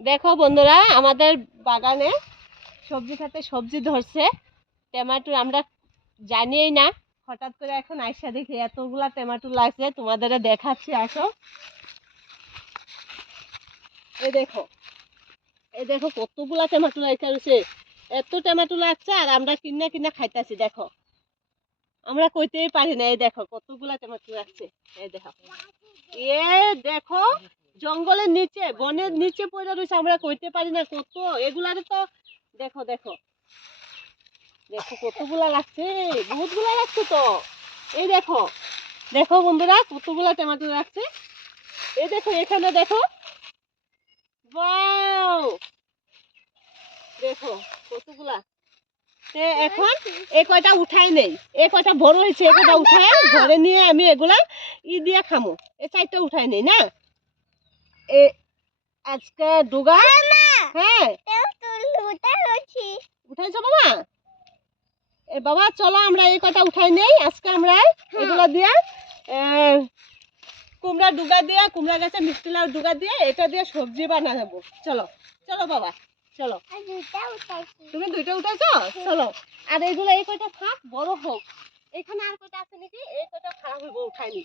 দেখো বন্ধুরা, আমাদের বাগানে সবজি খাতে সবজি ধরছে। টমেটো আমরা জানিই না, হঠাৎ করে এখন আইসা দেখি এতগুলা টমেটো লাগছে। তোমাদের দেখাচ্ছি, আসো। এই দেখো, এই দেখো কতগুলা টমেটো লাগছে। এত টমেটো লাগছে আর আমরা কিনা কিনা খাইতেছি। দেখো, আমরা কইতেই পারি না। এই দেখো কতগুলা টমেটো লাগছে। এই দেখো, এ দেখো জঙ্গলের নিচে, বনের নিচে পড়ে রয়েছে, আমরা কইতে পারি না কত। এগুলারে তো দেখো দেখো দেখো কতগুলা লাগছে, বহুতগুলা লাগছে তো। এই দেখো, দেখো বন্ধুরা কতগুলা টমেটো লাগছে। এই দেখো এখানে দেখো, ওয়াও, দেখো কতগুলা। এখন এই কয়টা উঠাই নেই, এই কয়টা বড় হয়েছে, এই কয়টা উঠায় ঘরে নিয়ে আমি এগুলা দিয়ে খামো। এই চারটা উঠাই নেই না, আজকে ডুগা। হ্যাঁ উঠাইছো বাবা? বাবা চলো আমরা এই কটা উঠাই নেই। আজকে আমরা এগুলা দিয়ে কুমড়া ডুগা দিয়ে, কুমড়া গাছে মিষ্টি লাউ ডুগা দিয়ে, এটা দিয়ে সবজি বানাবো। চলো চলো বাবা চলো। তুমি দুইটা উঠাইছো, চলো। আর এইগুলো এই কয়টা থাক, বড় হোক। এখানে আর কয়টা আছে নাকি, এই কয়টা খারাপ হইব, উঠাইনি।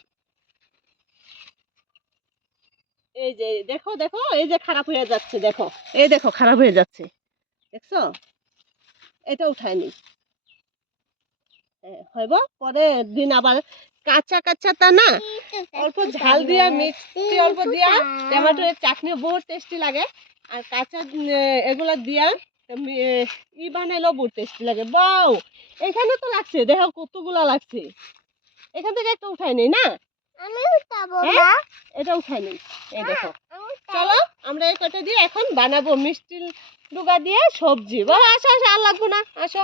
এই যে দেখো দেখো, এই যে খারাপ হয়ে যাচ্ছে, দেখো এই দেখো খারাপ হয়ে যাচ্ছে, দেখছো? এটা উঠাইনি, হইব পরে দিন আবার। কাঁচা কাঁচা তা না, অল্প ঝাল দিয়া, মিষ্টি অল্প দিয়া, টমেটোর চাটনি বহুত টেস্টি লাগে। আর কাঁচা এগুলা দিয়া ই বানাইলেও বহুত টেস্টি লাগে। বাও, এখানে তো লাগছে, দেখো কতগুলা লাগছে। এখান থেকে একটা উঠাই নেই না, এটা উঠাই নেই। এই দেখো, চলো আমরা এই কটা দিয়ে এখন বানাবো মিষ্টি ডুগা দিয়ে সবজি। বাবা আসো আসো, আর লাগবো না, আসো।